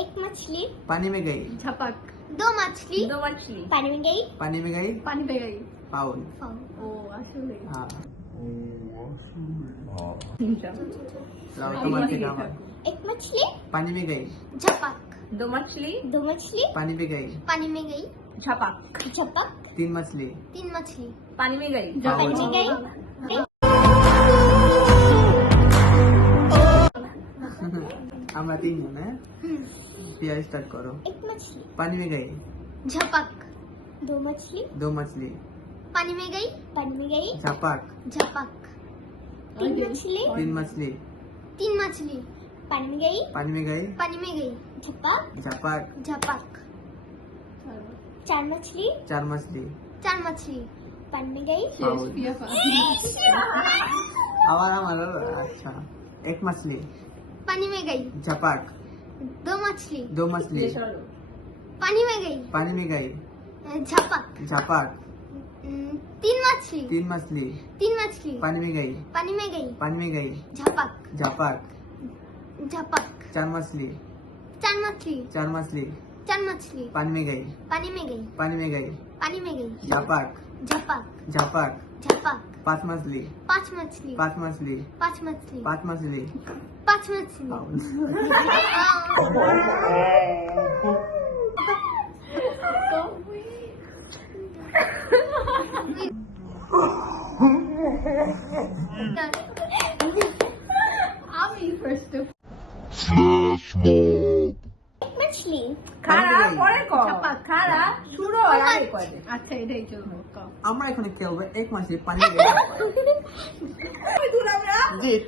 एक मछली पानी में गई। झपक। दो मछली पानी में गई पानी में गई। पानी पे गई। फाउल। ও আসলে हाँ তিনটা। लाओ तुम्हारे काम। एक मछली पानी में गई। झपक दो मछली पानी में गई। पानी में गई झपक। झपक तीन मछली तीन मछली पानी में गई। पानी में गई আমরা তিনজন হ্যাঁ দিয়া স্টার্ট করো। एक मछली पानी में गई। झपक दो मछली पानी में गई। झपक झपक तीन मछली पानी में गई पानी में गई। झपक झपक झपक चार मछली पानी में गई फाउल। आवाज हमारा अच्छा। एक मछली पानी में गई झपक। दो मछली पानी में गई। झपक झपक तीन मछली पानी में गई। पानी में गई झपक झपक झपक चार मछली पानी में गई। झपक झपक झपक झपक पांच मछली पांच मछली फाउल। আমি ফার্স্ট। मछली খারা পানি में পরে কর। झपक। খারা শুরু হয় আগে করে। আচ্ছা এটাই চলবে। আমরা এখানে খেলবো। এক মছলি পানি में गई। দুলাম না। জিত